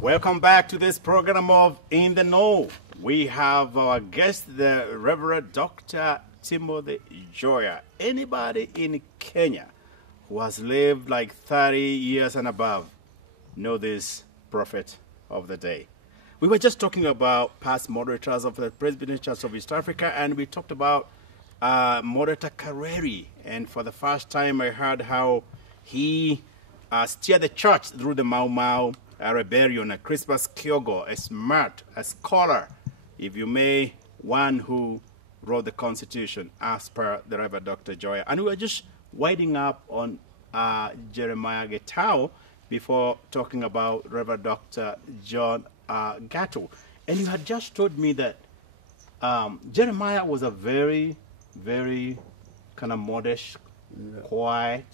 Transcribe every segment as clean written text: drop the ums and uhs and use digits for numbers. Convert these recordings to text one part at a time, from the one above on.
Welcome back to this program of In the Know. We have our guest, the Reverend Dr. Timothy Joya. Anybody in Kenya who has lived like 30 years and above know this prophet of the day. We were just talking about past moderators of the Presbyterian Church of East Africa, and we talked about Moderator Kareri. And for the first time, I heard how he steered the church through the Mau Mau rebellion. A Crispus Kyogo, a smart, a scholar, if you may, one who wrote the Constitution, as per the Reverend Dr. Joya. And we were just winding up on Jeremiah Getao before talking about Reverend Dr. John Gatto. And you had just told me that Jeremiah was a very, very kind of modest, quiet.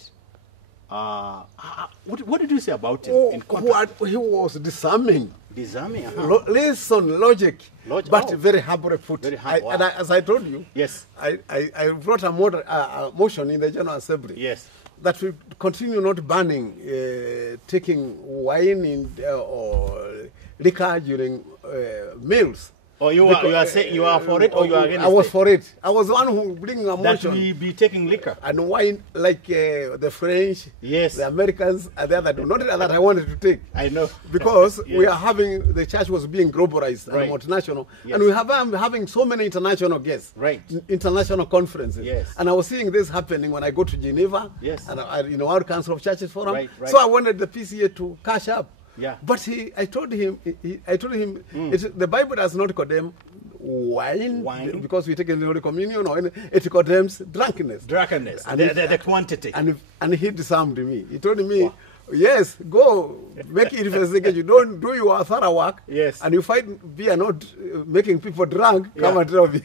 What did you say about him? He was disarming. Disarming? Listen, logic, but very humble foot. And as I told you, yes, I brought a motion in the General Assembly. Yes. That we continue not banning taking wine or liquor during meals. Or you are saying you are for it, or you are against it? I was for it. I was the one who bring a motion. That we be taking liquor and wine, like the French, yes, the Americans, and the other. Not that I wanted to take. I know. Because yes, we are having, the church was being globalized and multinational. Yes. And we have having so many international guests. Right. International conferences. Yes. And I was seeing this happening when I go to Geneva. Yes. And our Council of Churches Forum. Right. So I wanted the PCA to cash up. Yeah. But I told him, the Bible does not condemn wine, because we take in the Holy Communion, or it condemns drunkenness. And the quantity. And he disarmed me. He told me, yes, go make it investigate. You don't do your thorough work. Yes. And you find beer not making people drunk, come and tell me.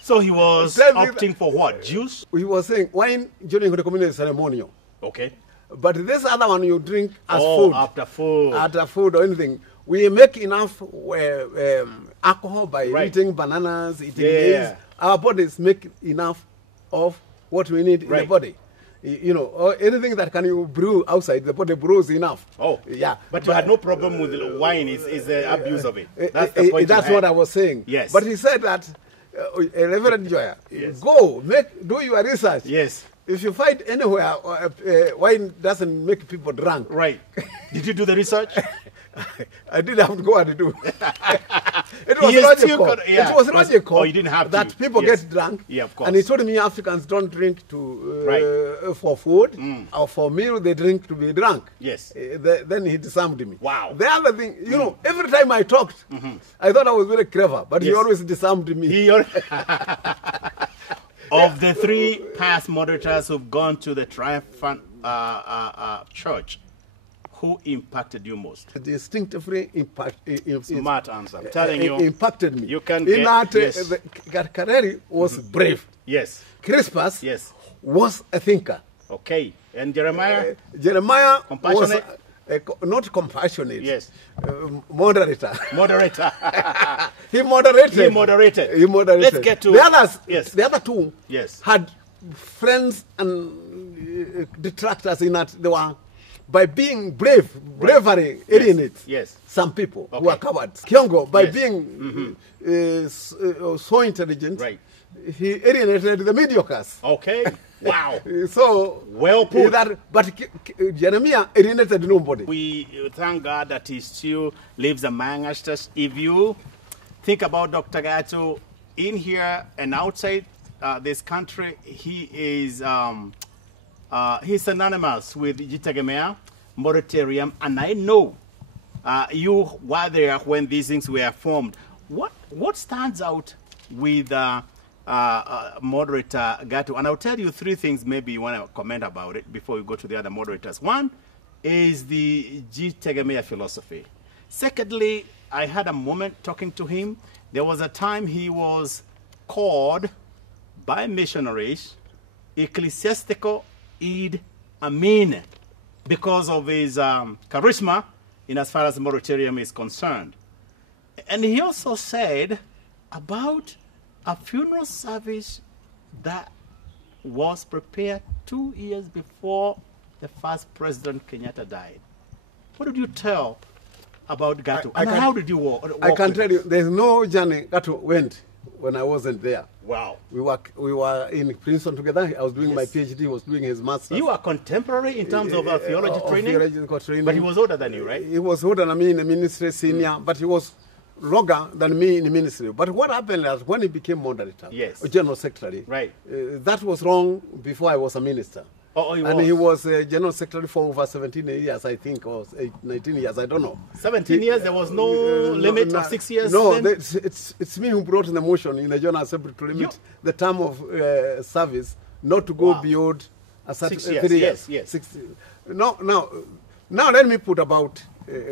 So he was opting for what? Juice? He was saying wine during the communion is ceremonial. Okay. But this other one you drink as food. After food or anything. We make enough alcohol by eating bananas, eating maize. Our bodies make enough of what we need in the body. You know, or anything that can you brew outside, the body brews enough. Oh, yeah. But you had no problem with wine, is the abuse of it. That's the point. That's what I was saying. Yes. But he said that, Reverend Joya, go, do your research. Yes. If you find anywhere wine doesn't make people drunk. Right. Did you do the research? I didn't have to go and do it. It was logical. It was logical you didn't have that people get drunk. Yeah, of course. And he told me Africans don't drink for food or for meal, they drink to be drunk. Yes. Then he disarmed me. Wow. The other thing, you know, every time I talked, I thought I was very clever, but he always disarmed me. Of the three past moderators who've gone to the triumphant church, who impacted you most? Distinctively smart answer. I'm telling you. Impacted me. You can get... Kareri was brave. Yes. Crispus was a thinker. Okay. And Jeremiah? Jeremiah compassionate? Was not compassionate. Yes. Moderator. Moderator. He moderated. Let's get to the others. Yes. The other two had friends and detractors in that they were, by being bravery alienates some people who are cowards. Kyongo, by being so intelligent, he alienated the mediocres. Okay. Wow. So well put. But Jeremiah alienated nobody. We thank God that he still lives among us. If you think about Dr. Gato in here and outside this country, he is he's synonymous with Jitegemea, Moratorium, and I know you were there when these things were formed. What stands out with Moderator Gato? And I'll tell you three things maybe you want to comment about it before we go to the other moderators. One is the Jitegemea philosophy. Secondly, I had a moment talking to him. There was a time he was called by missionaries ecclesiastical Eid Amin because of his charisma in as far as the moratorium is concerned. And he also said about a funeral service that was prepared 2 years before the first President Kenyatta died. What did you tell about Gato? And how did you walk? I can tell you, there's no journey Gato went when I wasn't there. Wow. We were in Princeton together. I was doing my PhD. He was doing his master's. You are contemporary in terms of theology training? Theological training. But he was older than you, right? He was older than me in the ministry, senior, but he was longer than me in the ministry. But what happened is when he became moderator, general secretary, right? That was wrong before I was a minister. Oh, he was general secretary for over 17 years, I think, or 19 years, I don't know. 17 years? There was no limit of 6 years? No, it's me who brought the motion in the General Assembly to limit the term of service not to go beyond a certain 6 years. 3 years. Yes. 6, now let me put about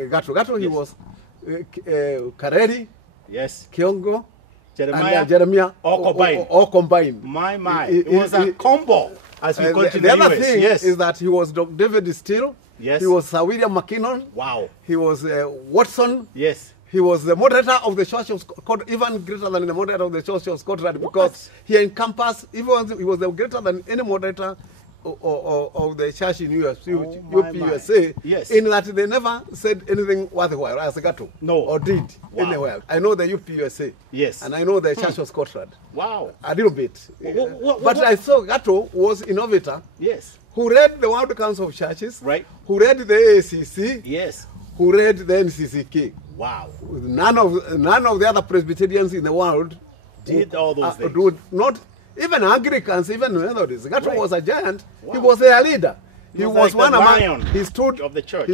Gato. Gato, he was Kareri, Kiongo, Jeremiah, all combined. It was a combo. As we continue the other thing is that he was Dr. David Steele. Yes. He was Sir William McKinnon. Wow. He was Watson. Yes. He was the moderator of the Church of Scotland, even greater than the moderator of the Church of Scotland, because he encompassed, he was greater than any moderator of the church in USA, in that they never said anything worthwhile as Gato. No. Or did anywhere. I know the UPUSA. Yes. And I know the Church of Scotland. Wow. A little bit. But I saw Gato was innovator. Yes. Who read the World Council of Churches. Right. Who read the AACC. Yes. Who read the NCCK. Wow. None of the other Presbyterians in the world did all those things. Not even Anglicans, even Methodists. Gato was a giant. Wow. He was their leader. He was like one among. He stood of the church.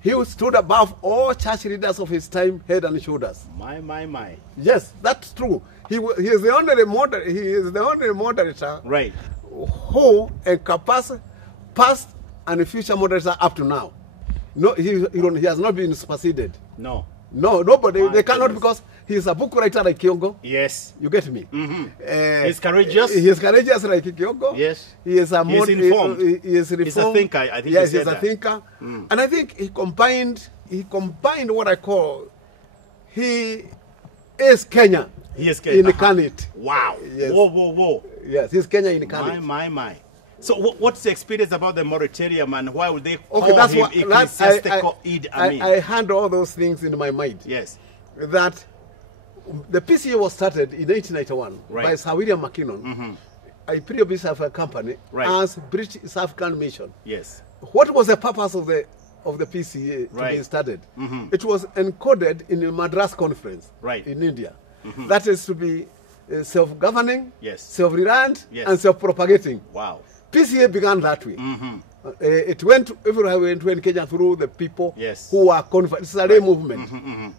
He stood above all church leaders of his time, head and shoulders. My. Yes, that's true. He is the only moderator. Right. Who encompasses past and future moderators up to now. No, he has not been superseded. No. No, nobody. They cannot, because he is a book writer like Kiongo. Yes. You get me? He's courageous. He is courageous like Kiongo. Yes. He is informed. He is reformed. He's a thinker. I think yes, he's a thinker. And I think he combined what I call, he is Kenya. He is Kenya. Incarnate. Wow. Yes. Whoa. Yes, he's Kenya incarnate. My. So what's the experience about the moratorium, and why would they call him ecclesiastical Idi Amin? I had all those things in my mind. Yes. That the PCA was started in 1891 by Sir William McKinnon, a previous African company, as British East African Mission. Yes. What was the purpose of the PCA to be started? It was encoded in the Madras Conference in India. That is to be self-governing, self-reliant, and self-propagating. Wow. PCA began that way. It went everywhere. Went in Kenya through the people who were converted. It's a lay movement,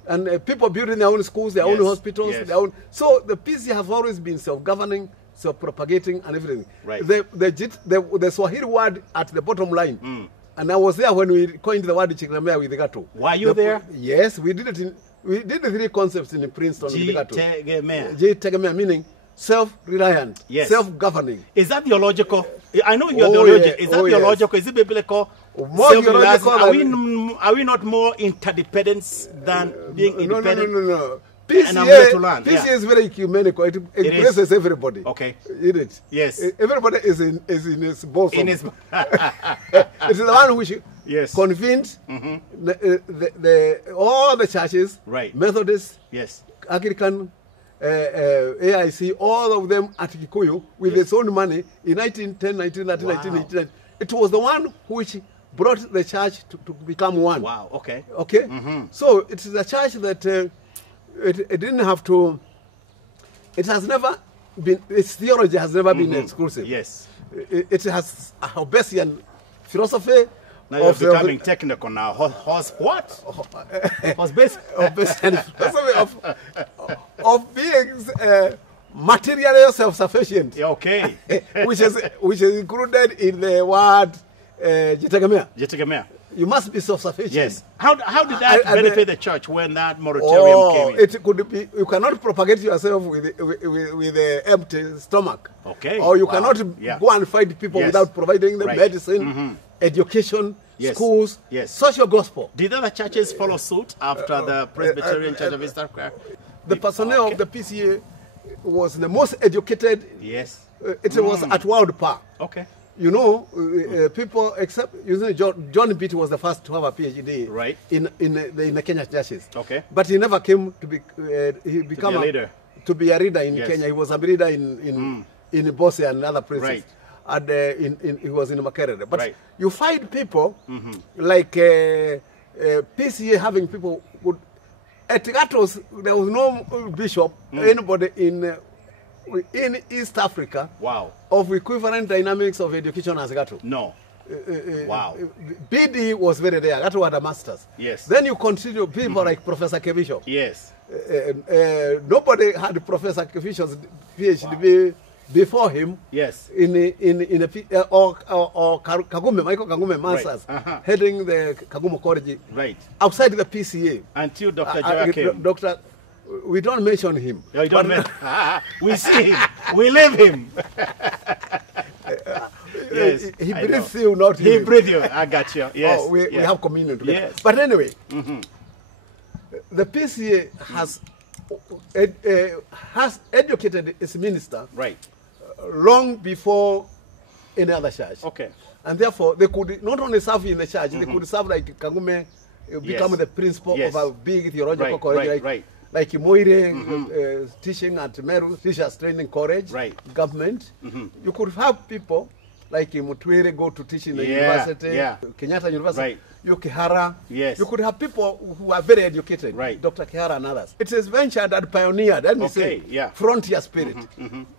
and people building their own schools, their own hospitals, their own. So the PCA has always been self-governing, self-propagating, and everything. Right. The Swahili word at the bottom line, and I was there when we coined the word Chikramea with the Gato. Were you there? Yes, we did it. We did the 3 concepts in Princeton with the Gato. Tegemea meaning self-reliant, self-governing. Is that theological? I know you're theological. Is that theological? Is it biblical? More theological. Are we not more interdependent than being independent? No. PCA is very ecumenical. It embraces everybody. Okay. Yes. Everybody is in his bosom. It's the one which convened all the churches, Methodists, Anglican, AIC, all of them at Kikuyu with its own money in 1910, 1919, 1990. It was the one which brought the church to become one. Wow, okay. So it is a church that it didn't have to, it has never been, its theology has never been exclusive. Yes. It has a Hobbesian philosophy. Now you're becoming technical now. What? Hobbesian philosophy of being materially self-sufficient. Okay. which is included in the word Jitegemea. You must be self-sufficient. Yes. How did that benefit the church when that moratorium came in? It could be, you cannot propagate yourself with an empty stomach. Okay. Or you cannot go and fight people without providing them medicine, education, schools, social gospel. Did other churches follow suit after the Presbyterian Church of East Africa? The personnel of the PCA was the most educated. Yes. It was at world par. Okay. you know, people except John Beatty was the first to have a PhD in the Kenya churches. Okay. But he never came to be he become a leader. To be a reader in Kenya. He was a reader in Bosia and other places. Right. And he was in Makerere. But you find people like PCA having people at Gatos, there was no bishop, anybody in East Africa of equivalent dynamics of education as Gato. No. Wow. BD was very there. Gato had a master's. Yes. Then you consider people like Professor Kevisho. Yes. Nobody had Professor Kevisho's PhD before him. Yes. Or Kagume, Michael Kagume Mansas, heading the Kagumo College. Right. Outside the PCA. Until Dr. Joya came. We don't mention him. No, you don't we see him. We live him. Yes, he breathes you, not him. He breathes you. I got you. Yes. Oh, we have communion together. Yes. But anyway, the PCA has educated its minister long before any other church. Okay. And therefore, they could not only serve in the church, they could serve like Kagume, become the principal of a big theological college. Like Moire, teaching at Meru, Teachers Training College, government. You could have people like Mutwere go to teach in the university, Kenyatta University, Kihara. Yes. You could have people who are very educated, Dr. Kihara and others. It is ventured and pioneered, let me say, frontier spirit.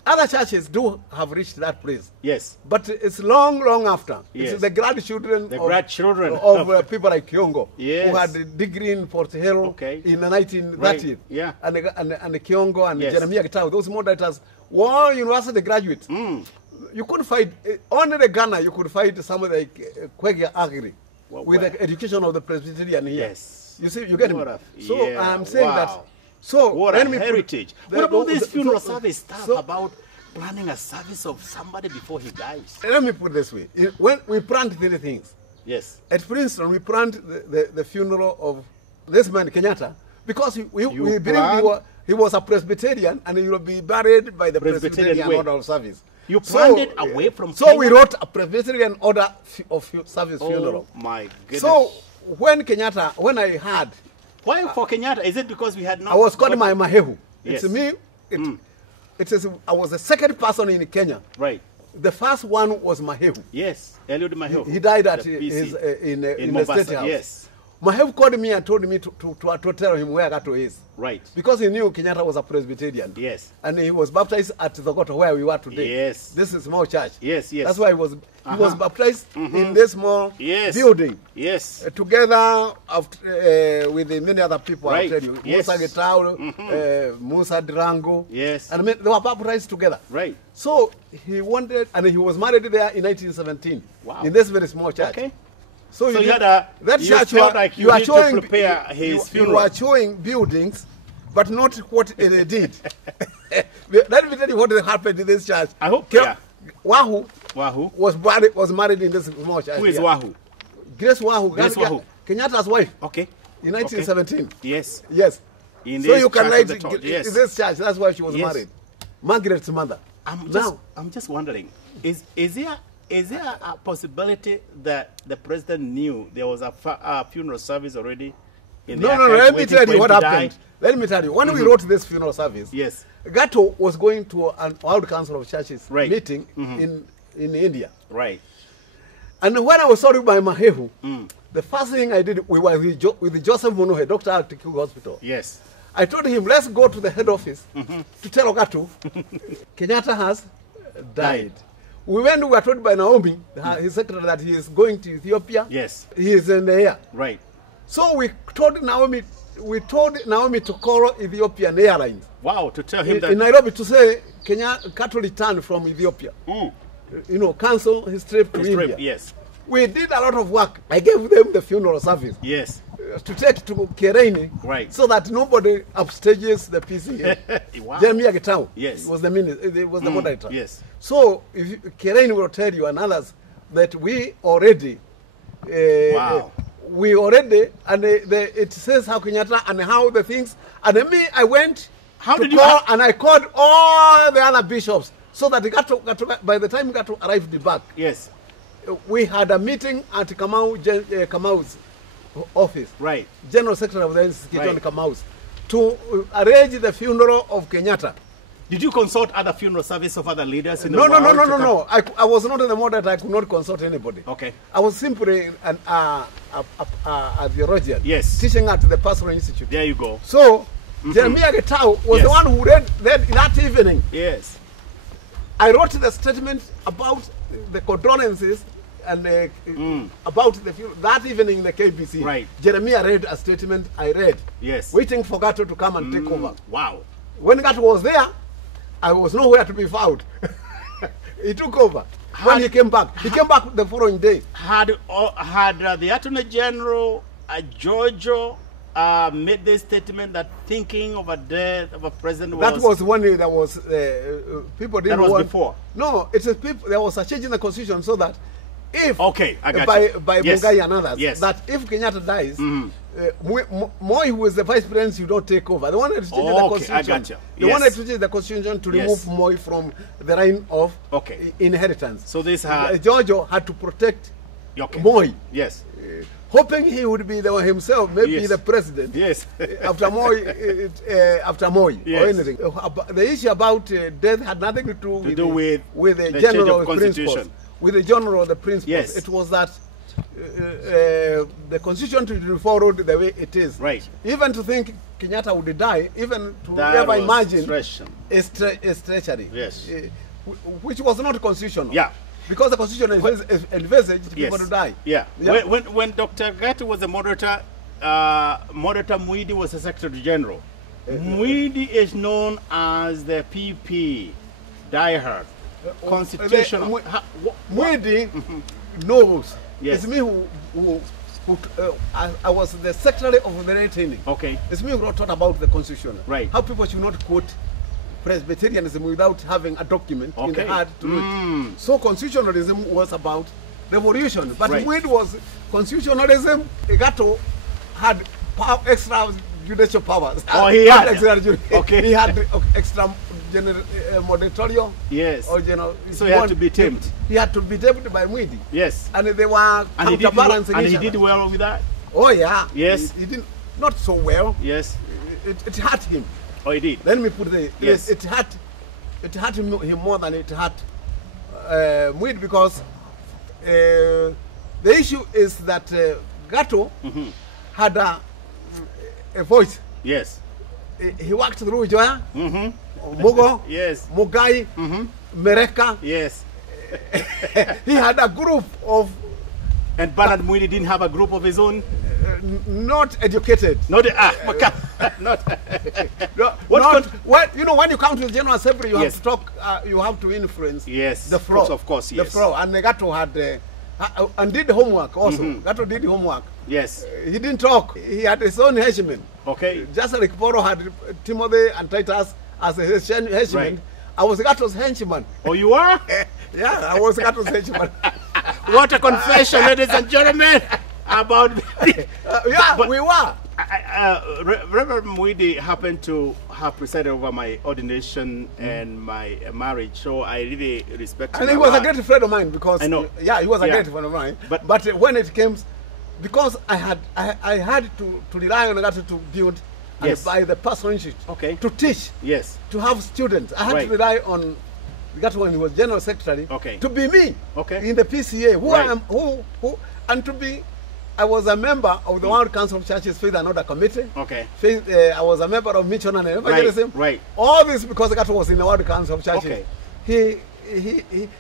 Other churches do have reached that place. Yes. But it's long, long after. Yes. It's the grandchildren of people like Kiongo, who had a degree in Port Hill in the 1930s. Yeah. And Kiongo and Jeremiah Gitau, those moderators were university graduates. You couldn't find, only the Ghana, you could find somebody like Kwege Agri with the education of the Presbyterian here. Yes. You see, you get him. So I'm saying that. So what a heritage. What about this funeral service stuff about planning a service of somebody before he dies? Let me put it this way. When we planned three things. Yes. At Princeton, we planned the funeral of this man, Kenyatta, because we believed he was a Presbyterian and he will be buried by the Presbyterian order of service. You planned it away from Kenya? So we wrote a Presbyterian order of service funeral. Oh my goodness. So when I had... Why for Kenyatta? Is it because we had not... I was called my Mahehu. Yes. It's me. I was the second person in Kenya. Right. The first one was Mahehu. Yes, Eliud Mahehu. He died at in the State House. Yes. Mahev called me and told me to tell him where Gato is. Right. Because he knew Kenyatta was a Presbyterian. Yes. And he was baptized at the Goto where we are today. Yes. This is small church. Yes, yes. That's why he was baptized in this small building. Yes. Together with many other people, right. I'll tell you. Yes. Musa Getao, Musa Drango. Yes. And they were baptized together. Right. So he wanted, and he was married there in 1917. Wow. In this very small church. Okay. So you had that church felt like you need to prepare his funeral. You are showing buildings, but not what they did. Let me tell you what happened in this church. I hope. Wahu was married in this small church. Who is Wahu? Grace Wahu. Grace Wahu. Kenyatta's wife. Okay. In 1917. Okay. Yes. Yes. In so this you can write yes. in this church. That's why she was married. Margaret's mother. I'm just wondering, is there a possibility that the president knew there was a funeral service already in the No, let me tell you what happened. Let me tell you. When we wrote this funeral service, yes, Gato was going to an World Council of Churches meeting in India. Right. And when I was sorry by Mahehu, the first thing I did, we were with Joseph Munuhe, Dr. at Tiku Hospital. Yes. I told him, let's go to the head office to tell Gato, Kenyatta has died. We were told by Naomi, his secretary, that he is going to Ethiopia. Yes. He is in the air. Right. So we told Naomi to call Ethiopian Airlines. Wow, to tell him that. In Nairobi to say, Gato returned from Ethiopia. Cancel his trip to India. Yes. We did a lot of work. I gave them the funeral service. Yes. To take to Kereni, right, so that nobody upstages the PCA. Wow. Jeremiah Getau, yes, was the minister, was the moderator. Yes. So if Kereni will tell you and others that we already, wow, and it says how Kenyatta and how the things, and me I went and I called all the other bishops So that by the time Gato arrived back, yes, we had a meeting at Kamau's office. Right. General Secretary of the NCC, Right. Kamau's, to arrange the funeral of Kenyatta. Did you consult other funeral service of other leaders in the No. world? I was not in the mode that I could not consult anybody. Okay. I was simply a theologian. Yes. Teaching at the Pastoral Institute. There you go. So, Jeremiah Getau was Yes. the one who read that evening. Yes. I wrote the statement about the condolences and about the funeral that evening in the KBC. Right. Jeremiah read a statement I read. Yes. Waiting for Gato to come and take over. Wow. When Gato was there, I was nowhere to be found. He took over. When he came back the following day. Had the Attorney General Giorgio made this statement that thinking of a death of a president was... That was one day that was people didn't That was want... before. No, it is people. There was a change in the constitution so that if Okay, I got by you. Yes. Mugai and others, Yes. that if Kenyatta dies, Moi, who is the vice president, you don't take over. They wanted to change the constitution. I got you. They wanted to change the constitution to remove Moi from the reign of inheritance. So this had... Giorgio had to protect Moi. Yes. Hoping he would be himself, maybe the president. Yes. after Moi, or anything. The issue about death had nothing to do with the general principles. With the general principles. Yes. It was that the constitution to be followed the way it is. Right. Even to think Kenyatta would die, even to That ever was imagine is treachery. Yes. Which was not constitutional. Yeah. Because the constitution envisaged people to die. Yeah. When Dr. Gato was the moderator, Moderator Muidi was the Secretary General. Muidi is known as the PP diehard. Constitutional. Muidi knows. Yes. It's me who I was the Secretary of the Retaining. Okay. It's me who taught about the constitution. Right. How people should not quote Presbyterianism without having a document in the heart to read. So constitutionalism was about revolution, but when it was constitutionalism, Gato had extra judicial powers. Oh, he had okay. He had extra moratorium. Yes. Or general. So he had to be tamed. He had to be tamed by Muidi. Yes. And they were counterbalancing each other. And he did well with that. Oh yeah. Yes. He did not so well. Yes. It hurt him. Oh, it did. Let me put it. Yes. It hurt him more than it hurt Muid, because the issue is that Gato had a voice. Yes. He worked through Joya, Mogo, yes, Mugai, Mereka. Yes. He had a group of... And Bernard Muidi didn't have a group of his own? Not educated. Not when you come to the General Assembly, you have to talk, you have to influence the flow. Of course, yes. The flow. And Gato had, and did homework also. Gato did homework. Yes. He didn't talk. He had his own henchmen. Okay. Just like Poro had Timothy and Titus as his henchmen. Right. I was Gato's henchman. Oh, you are? Yeah, I was Gato's henchman. What a confession, ladies and gentlemen, about... but we were. Reverend Muidi happened to have presided over my ordination and my marriage, so I really respect him. And he was a great friend of mine, because... I know. Yeah, he was a great friend of mine. But when it came... Because I had to rely on Gato to build and buy the Pastoral Institute, to teach, to have students. I had to rely on Gato when he was General Secretary, to be me in the PCA, and to be... I was a member of the World Council of Churches Faith and Order Committee. I was a member of Mission and Evangelism. All this because Gato was in the World Council of Churches. He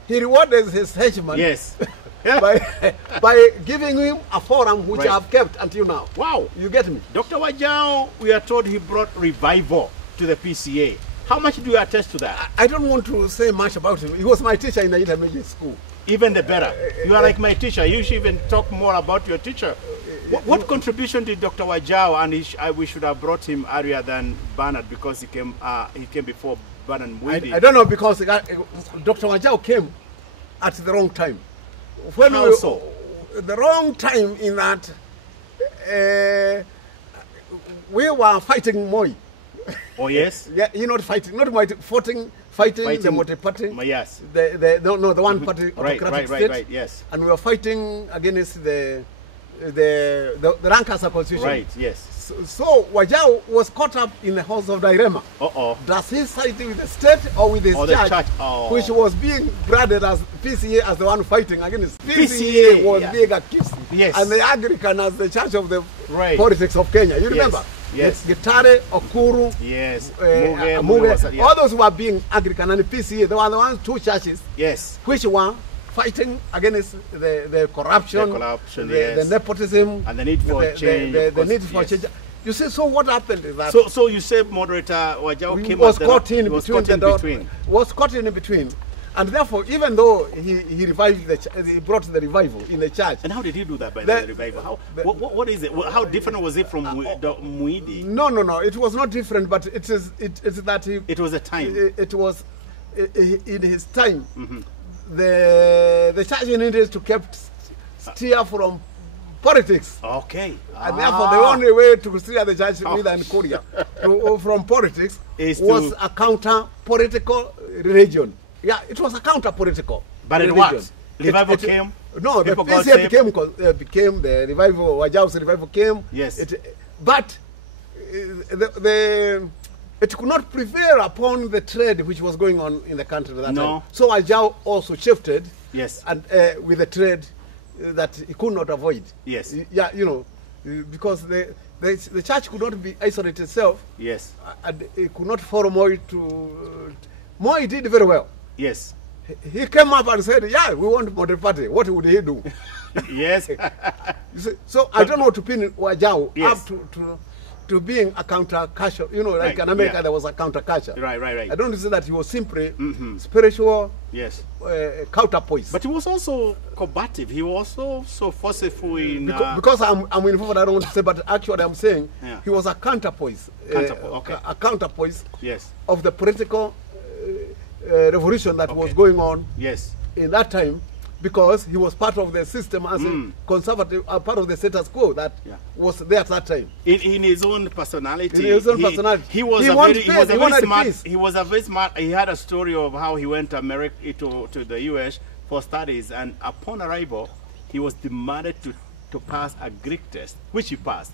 rewarded his henchman. Yes. by giving him a forum which I have kept until now. Wow. You get me? Dr. Wajao, we are told he brought revival to the PCA. How much do you attest to that? I don't want to say much about him. He was my teacher in the intermediate school. Even the better. You are like my teacher. You should even talk more about your teacher. What contribution did Dr. Wajao, and we should have brought him earlier than Bernard, because he came before Bernard Muidi? I don't know, because Dr. Wajao came at the wrong time. How so? The wrong time in that we were fighting Moi. Oh yes? Yeah, not fighting, not fighting fighting the multi-party. Yes. The one party autocratic state. Right, yes. And we were fighting against the Lancaster Constitution. Right, yes. So Wajao was caught up in the house of dilemma. Does he side with the state or with his church, which was being branded as PCA as the one fighting against PCA was being accused. Yes. And the Anglican as the church of the politics of Kenya. You remember? Yes. Gitare, Okuru, yes. Muge, all those who were being Anglican and PCA, they were the ones, two churches, which were fighting against the corruption, the nepotism, and the need for change. The need for change. You see, so what happened is that... So you say moderator Wajao came was caught in between. And therefore, even though he revived he brought the revival in the church. And how did he do that by the revival? What is it? How different was it from Muidi? No. It was not different, but it's that it was a time. It was in his time. The church needed to keep steer from politics. Okay. And therefore, the only way to steer the church with an Korea from politics was a counter-political religion. Yeah, it was a counter-political. But it worked. Revival came. No, the PCA became the revival. Wajao's revival came. Yes. But it could not prevail upon the trade which was going on in the country at that time. So Wajao also shifted. Yes. And with the trade that he could not avoid. Yes. Yeah, you know, because the church could not be isolated itself. Yes. And it could not follow Moi to. Moi did very well. Yes. He came up and said, yeah, we want modern party. What would he do? Yes. So I don't know to pin Wajao up to being a counter-culture. You know, like in America there was a counter-culture. Right. I don't say that he was simply spiritual counterpoise. But he was also combative. He was also so forceful in... Because I'm involved, I don't want to say, but actually I'm saying he was a counterpoise. A counterpoise of the political revolution that was going on in that time, because he was part of the system as a conservative, part of the status quo that was there at that time. In his own personality. He was very smart. He had a story of how he went to America to the US for studies, and upon arrival, he was demanded to pass a Greek test, which he passed.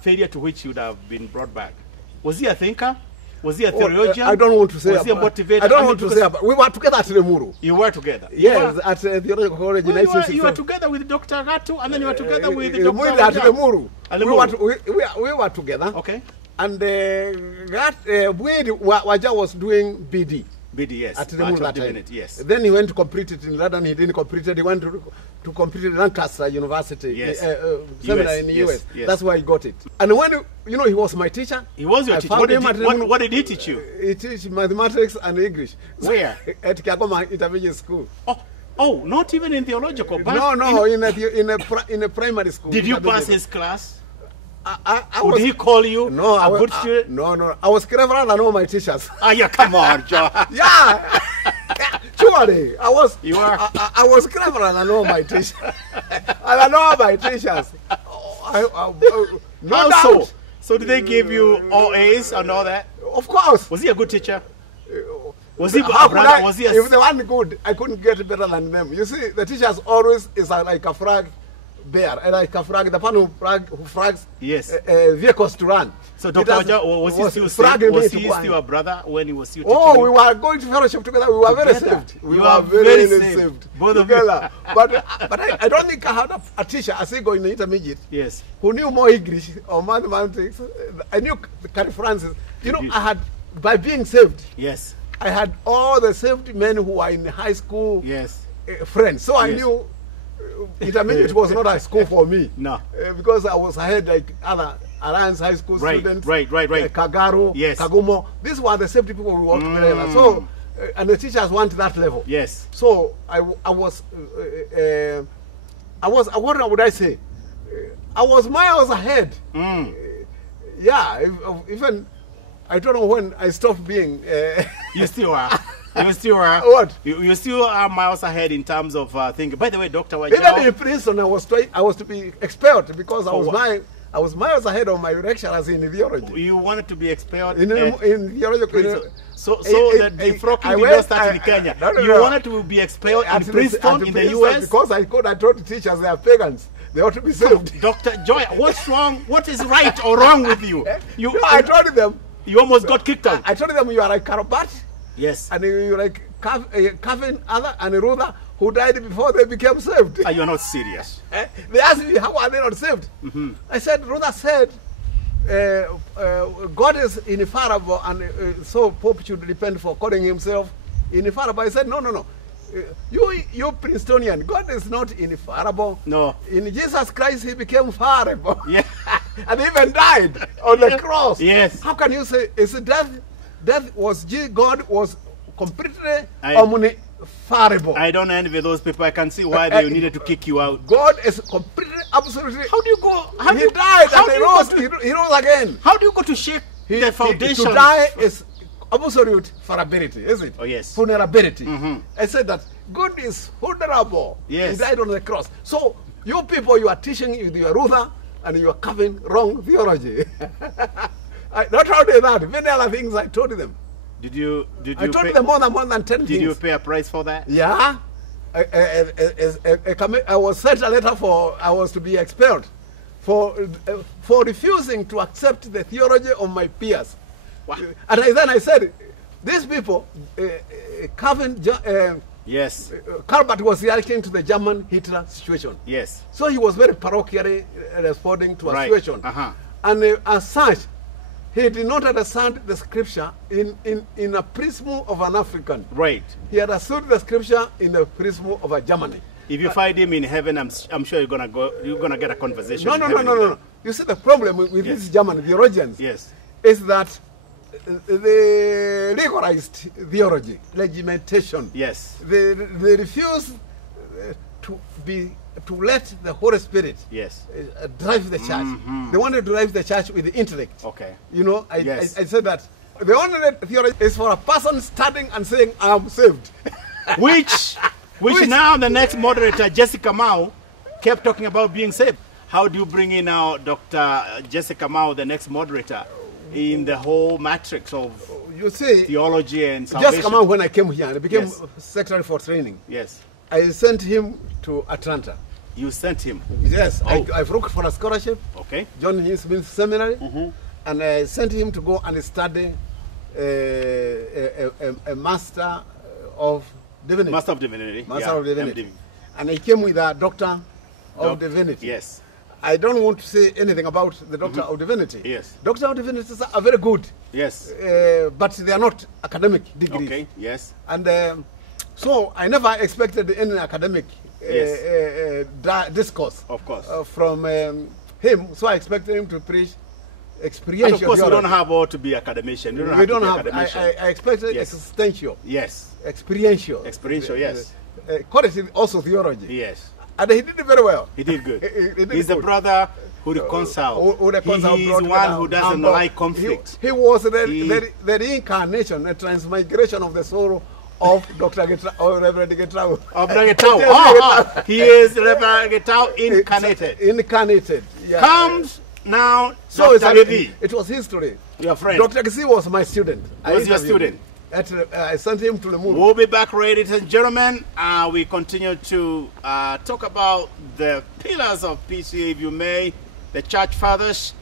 Failure to which he would have been brought back. Was he a thinker? Was he a theologian? I don't want to say. Was he a motivator? I don't want to say. We were together at Lemuru. You were together? Yes, at the Theological College in 1967. You were together with Dr. Gatu, and then you were together with Dr. At Lemuru. We were together. Okay. And Wajao was doing BD. BD, yes. At Lemuru that time. Yes. Then he went to complete it in London. He didn't complete it. He went to complete it in Lancaster University. Seminar in the US. That's why he got it. And when he was my teacher. He was your teacher. What did he teach you? He teach mathematics and English. Where? At Kagoma Intermediate School. Oh, not even in theological. But no, in a primary school. Did you pass his class? Would he call you a good student? No. I was cleverer than all my teachers. Come on, John. Surely, You are. I was cleverer than all my teachers. Than all my teachers. No doubt. So did they give you all A's and all that? Of course. Was he a good teacher? Was he a brother? Was he a... If they weren't good, I couldn't get better than them. You see, the teachers always is like a flag bear, like a flag, the one who flags vehicles to run. So Dr. Wajao, was he still a brother when he was still teaching you? We were going to fellowship together. We were very saved. We were very saved. Both together. But I don't think I had a teacher, as I go in the intermediate, who knew more English or mathematics. I knew Carrie Francis. I had, by being saved, I had all the saved men who were in high school friends. So I knew intermediate was not a school for me. No. Because I was ahead like other Alliance High School students. Right. Kagaru, Kagumo. These were the safety people we worked together. So, and the teachers want that level. Yes. So I was, what would I say? I was miles ahead. Even, I don't know when I stopped being... You still are. You still are. What? You still are miles ahead in terms of thinking. By the way, Dr. Wajao... Even in prison, I was to be expelled because I I was miles ahead of my lecturers in theology. You wanted to be expelled in theology. So the defrocking did not start in Kenya. You wanted to be expelled in Princeton in the US? Because I told teachers they are pagans. They ought to be saved. Dr. Joy, what's wrong? What is right or wrong with you? I told them. You almost got kicked out. I told them you are like Karabat. Yes. And you're like Calvin and Ruther, who died before they became saved. You're not serious. They asked me, how are they not saved? I said, Ruther said, God is infallible, and so Pope should repent for calling himself infallible. I said, no. You Princetonian, God is not infallible. No. In Jesus Christ, he became fallible. Yeah. And even died on the cross. Yes. How can you say, is it death was God was completely omnifallible? I don't envy those people. I can see why they needed to kick you out. God is completely, absolutely. How do you go? He died and he rose again. How do you go to shake the foundation? To die is absolute fallibility, is it? Oh, yes. Vulnerability. I said that God is vulnerable. Yes. He died on the cross. So you people, you are teaching with your Ruther and you are having wrong theology. Not only that, many other things I told them. I told them more than 10 things. Did you pay a price for that? Yeah. I was sent a letter I was to be expelled for refusing to accept the theology of my peers. Wow. And then I said, these people, Calvin, yes. Calvert was reacting to the German Hitler situation. Yes. So he was very parochially responding to a situation. And as such, he did not understand the scripture in a prism of an African. Right. He understood the scripture in the prism of a Germany. If you find him in heaven, I'm sure you're gonna get a conversation. No. You see, the problem with these German theologians is that they legalized theology, legitimation. Yes. They refuse to let the Holy Spirit drive the church. They want to drive the church with the intellect. Okay. You know, I said that the only theology is for a person standing and saying, I am saved. Which now the next moderator, Jessica Mao, kept talking about being saved. How do you bring in now Dr. Jessica Mao, the next moderator, in the whole matrix of theology and salvation? Jessica Mao, when I came here, I became secretary for training. Yes. I sent him to Atlanta. You sent him? Yes. I worked for a scholarship. Okay. John Hinn Smith Seminary. And I sent him to go and study a Master of Divinity. Master of Divinity. Master of Divinity. And he came with a Doctor of Divinity. Yes. I don't want to say anything about the Doctor of Divinity. Yes. Doctor of Divinity are very good. Yes. But they are not academic degrees. Okay. Yes. And so I never expected any academic discourse. Of course. From him. So I expected him to preach experiential. And of course, we don't have all to be academician. We don't have. I expected existential. Yes. Experiential. Experiential. Yes. Quality also theology. Yes. And he did it very well. He did good. He's a brother who reconciles. He's one who doesn't like conflict. He was the reincarnation, the transmigration of the soul of Dr. Reverend Getau. Of Getau. He is Reverend Getau incarnated. Incarnated. Yeah. Comes now. So it was history. Your friend. Dr. Gisi was my student. Was your student? I sent him to the moon. We'll be back, ladies and gentlemen. We continue to talk about the pillars of PCA, if you may, the church fathers.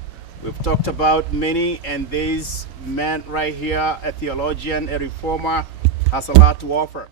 We've talked about many, and this man right here, a theologian, a reformer, has a lot to offer.